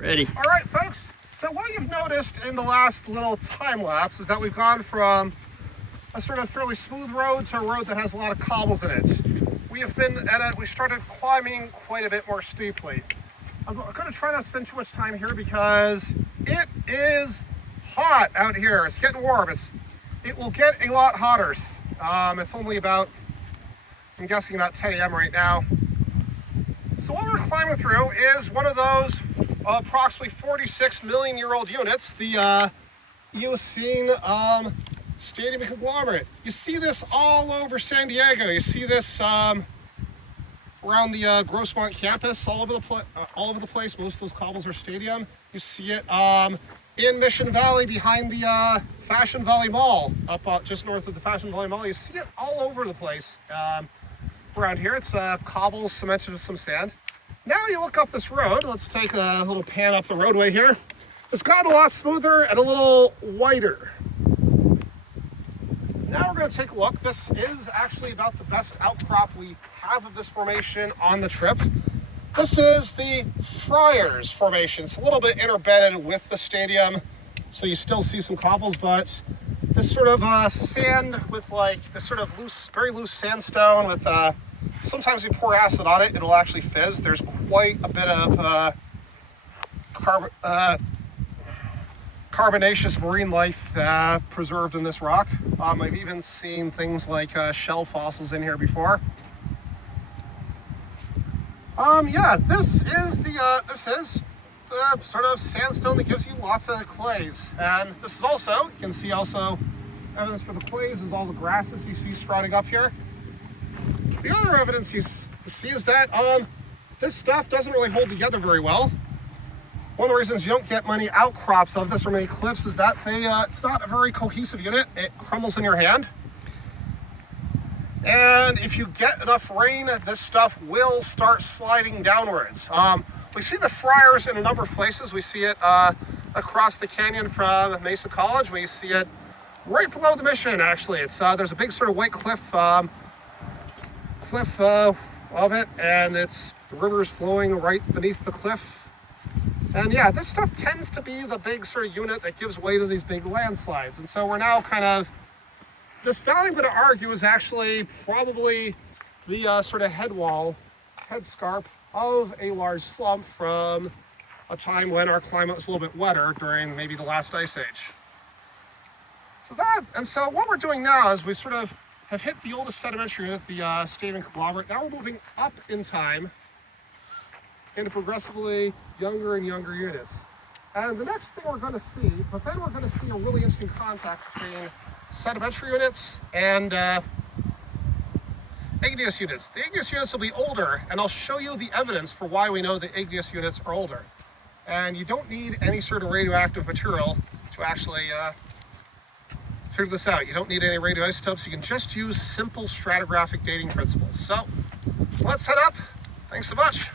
Ready. All right, folks. So what you've noticed in the last little time lapse is that we've gone from a sort of fairly smooth road to a road that has a lot of cobbles in it. We started climbing quite a bit more steeply. I'm going to try not to spend too much time here because it is hot out here. It's getting warm. It will get a lot hotter. It's only about, I'm guessing about 10 a.m. right now. So what we're climbing through is one of those approximately 46 million year old units, the Eocene stadium conglomerate. You see this all over San Diego. You see this around the Grossmont campus, all over the place. Most of those cobbles are stadium. You see it in Mission Valley behind the Fashion Valley Mall, up just north of the Fashion Valley Mall. You see it all over the place around here. It's cobbles cemented with some sand. Now you look up this road. Let's take a little pan up the roadway here. It's gotten a lot smoother and a little whiter. Now we're going to take a look. This is actually about the best outcrop we have of this formation on the trip. This is the Friars Formation. It's a little bit interbedded with the stadium, so you still see some cobbles, but this sort of sand with like this sort of very loose sandstone with sometimes you pour acid on it, it'll actually fizz. There's quite a bit of carbonaceous marine life preserved in this rock. I've even seen things like shell fossils in here before. Yeah, this is the sort of sandstone that gives you lots of clays. And this is also, you can see also evidence for the clays is all the grasses you see sprouting up here. The other evidence you see is that this stuff doesn't really hold together very well. One of the reasons you don't get many outcrops of this or many cliffs is that it's not a very cohesive unit. It crumbles in your hand. And if you get enough rain, this stuff will start sliding downwards. We see the Friars in a number of places. We see it across the canyon from Mesa College. We see it right below the Mission, actually. There's a big sort of white cliff of it, and the river's flowing right beneath the cliff. And yeah, this stuff tends to be the big sort of unit that gives way to these big landslides. And so we're now kind of, this valley I'm going to argue is actually probably the sort of head scarp of a large slump from a time when our climate was a little bit wetter during maybe the last ice age. So what we're doing now is we sort of have hit the oldest sedimentary unit, the stadium conglomerate. Now we're moving up in time into progressively younger and younger units. And the next thing we're going to see, but then we're going to see a really interesting contact between sedimentary units and igneous units. The igneous units will be older, and I'll show you the evidence for why we know the igneous units are older. And you don't need any sort of radioactive material to actually figure this out. You don't need any radioisotopes. You can just use simple stratigraphic dating principles. So let's head up. Thanks so much.